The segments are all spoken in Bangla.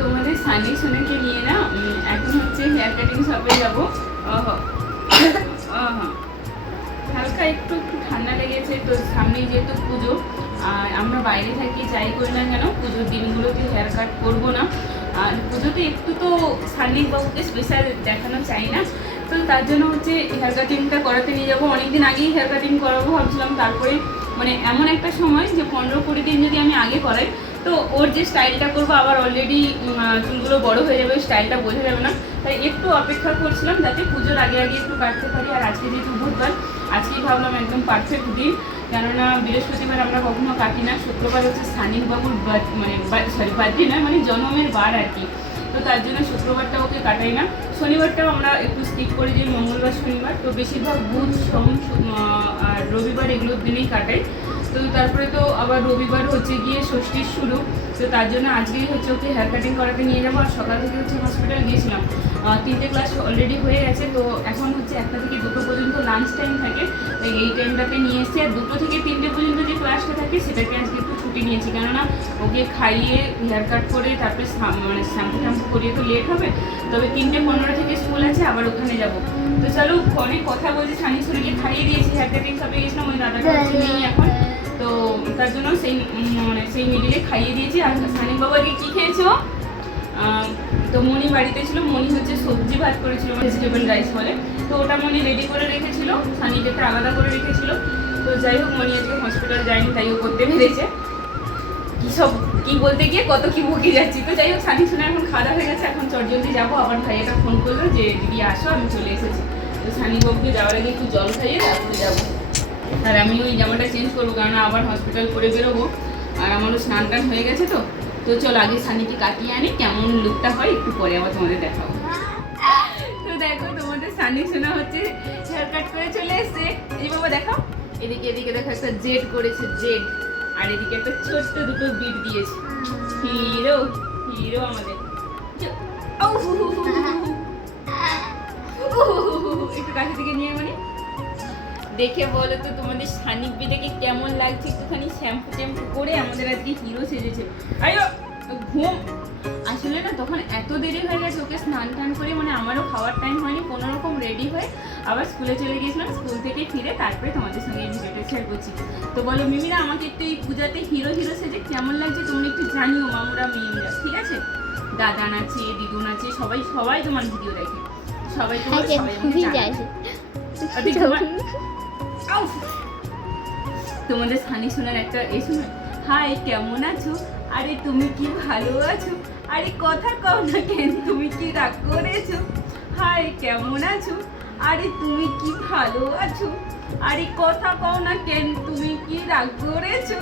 তোমাদের সানি সোনাকে নিয়ে না এখন হচ্ছে হেয়ার কাটিং শপে যাবো। হালকা একটু ঠান্ডা লেগেছে তো, সামনেই যেহেতু পুজো আর আমরা বাইরে থাকি, যাই করি না কেন পুজোর দিনগুলোতে হেয়ার কাট করবো না। আর পুজোতে একটু তো সানিক বাবুকে স্পেশাল দেখানো চাই না, তো তার জন্য হচ্ছে হেয়ার কাটিংটা করাতে নিয়ে যাবো। অনেকদিন আগেই হেয়ার কাটিং করাবো ভাবছিলাম, তারপরে মানে এমন একটা সময় যে 15-20 দিন যদি আমি আগে করাই তো ওর যে স্টাইলটা করবো আবার অলরেডি চুলগুলো বড় হয়ে যাবে, স্টাইলটা বোঝা যাবে না। তাই একটু অপেক্ষা করছিলাম যাতে পুজোর আগে আগে একটু কাটতে পারি। আর আজকে যেহেতু বুধবার, আজকেই ভাবলাম একদম পারফেক্ট দিন, কেননা বৃহস্পতিবার আমরা কখনো কাটি না, শুক্রবার হচ্ছে সানিক বাবুর মানে বার্থডে নয়, মানে জন্মের বার আর কি। তো তার জন্য শুক্রবারটা ওকে কাটাই না, শনিবারটাও আমরা একটু স্কিপ করি, যে মঙ্গলবার শনিবার, তো বেশিরভাগ বুধ সোম আর রবিবার এগুলোর দিনেই কাটাই। তো তারপরে তো আবার রবিবার হচ্ছে গিয়ে ষষ্ঠীর শুরু, তো তার জন্য আজকেই হচ্ছে ওকে হেয়ার কাটিং করাতে নিয়ে যাবো। আর সকাল থেকে হচ্ছে হসপিটাল গিয়েছিলাম, 3টে ক্লাস অলরেডি হয়ে গেছে, তো এখন হচ্ছে 1টা থেকে 2টো পর্যন্ত লাঞ্চ টাইম থাকে, তাই এই টাইমটাতে নিয়ে এসে আর 2টো থেকে 3টে পর্যন্ত যে ক্লাসটা থাকে সেটাকে আজকে একটু ছুটি নিয়েছি, কেননা ওকে খাইয়ে হেয়ার কাট করে তারপরে মানে শ্যাম্পু ট্যাম্পু করিয়ে তো লেট হবে। তবে 3:15 থেকে স্কুল আছে, আবার ওখানে যাব। তো চলো, অনেক কথা বলছি, সানি সোনাকে খাইয়ে দিয়েছি, হেয়ার কাটিং সবে গেছিলাম, ওই দাদাটা হচ্ছে নেই এখন, তো তার জন্য সেই মিডিলে খাইয়ে দিয়েছি। আর সানিক বাবু আগে কী খেয়েছো? তো মনি বাড়িতে ছিল, মনি হচ্ছে সবজি ভাত করেছিল, ভেজিটেবল রাইস বলে, তো ওটা মনি রেডি করে রেখেছিল, সানিকে আলাদা করে রেখেছিল। তো যাই হোক, মনি আজকে হসপিটাল যায়নি, তাই ও করতে পেরেছে। কি বলতে গিয়ে কত কি বকে যাচ্ছি। তো যাই হোক, সানি সোনা এখন খাওয়া হয়ে গেছে, এখন চটজলদি যাবো। আবার ভাইয়াটা ফোন করলো যে দিদি আসো, আমি চলে এসেছি। তো সানি বাবুকে যাওয়ার আগে একটু জল খাইয়ে তারপরে যাবো। আর আমি ওই জামাটা চেঞ্জ করবো, কারণ আবার হসপিটাল করে বেরোবো, আর আমারও স্নান টান হয়ে গেছে। তো তো চলো আগে সানিকে কাটিয়ে আনি, কেমন লুকটা হয় একটু পরে আবার তোমাদের দেখাবো। তো দেখো, তোমাদের সানি সোনা হচ্ছে হেয়ার কাট করে চলে এসছে। এই বাবা দেখাও, এদিকে এদিকে দেখো একটা জেড করেছে, জেড, আর এদিকে একটা ছোট্ট দুটো বিট দিয়েছে। হিরো হিরো আমাদের। একটু কাছে থেকে নিয়ে মানে দেখে বলো তো তোমাদের সানিক বিটাকে কেমন লাগছে। একটুখানি শ্যাম্পু ট্যাম্পু করে আমাদের আজকে হিরো সেজেছে। আয়ো ঘুম আসলে না, তখন এত দেরি হয়ে গেছে, ওকে স্নান টান করে মানে আমারও খাওয়ার টাইম হয়নি, কোনোরকম রেডি হয়ে আবার স্কুলে চলে গিয়েছিলাম। স্কুল থেকে ফিরে তারপরে তোমাদের সঙ্গে এই ভিডিওটা শেয়ার করছি। তো বলো মিমিরা, আমাকে একটু এই পূজাতে হিরো হিরো সেজে কেমন লাগছে তোমরা একটু জানিও, মামুরা মিমিরা, ঠিক আছে? দাদান আছে, দিদুন আছে, সবাই সবাই তোমার ভিডিও দেখে, সবাই তোমার তোমাদের সানি শোনার একটা এই শোনা, হাই কেমন আছো, আরে তুমি কি ভালো আছো, আরে কথা কও না কেন, তুমি কি রাগ করেছো, হাই কেমন আছো, আরে তুমি কি ভালো আছো, আরে কথা কও না কেন, তুমি কি রাগ করেছো।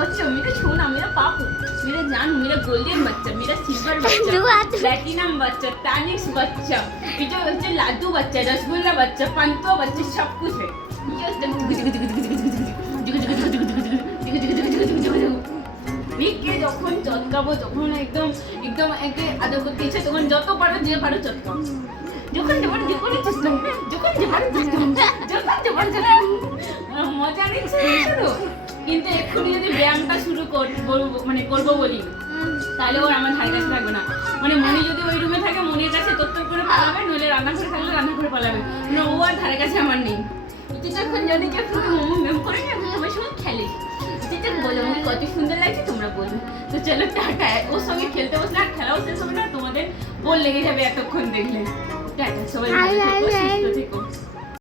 बच्चा मेरा सोना, मेरा पापू, मेरा जान, मेरा गोल्डन बच्चा, मेरा सिल्वर बच्चा, प्लैटिनम बच्चा, टैनिक्स बच्चा, ये जो बच्चा लाडू बच्चा, रसगुल्ला बच्चा, पंतो बच्चा, सब कुछ है। কে যখন চটকাবো, যখন একদম একদম একে আদর করতে ইচ্ছে, তখন যত পারো যে পারো চটকাও, যখন যেমন যে করে চটকাও, যখন যেমন যখন যেমন মজা নিচ্ছে শুধু। কিন্তু এক্ষুনি যদি ব্যায়ামটা শুরু করবো বলি, তাহলে ওর আমার ধারে কাছে থাকবে না। মানে মনি যদি ওই রুমে থাকে, মনির কাছে তোর করে পালাবে, নইলে রান্নাঘরে থাকলে রান্নাঘরে পালাবে, মানে ও আর ধারে কাছে আমার নেই। যখন যদি মোমো মেম করে না, তোমার সঙ্গে খেলে, বলো আমাকে কত সুন্দর লাগছে তোমরা বলবে। তো চলো টাটা, ওর সঙ্গে খেলতে বসলে আর খেলাও শেষ হবে না, তোমাদের বোর লেগে যাবে এতক্ষণ দেখলে। টাটা, সবাই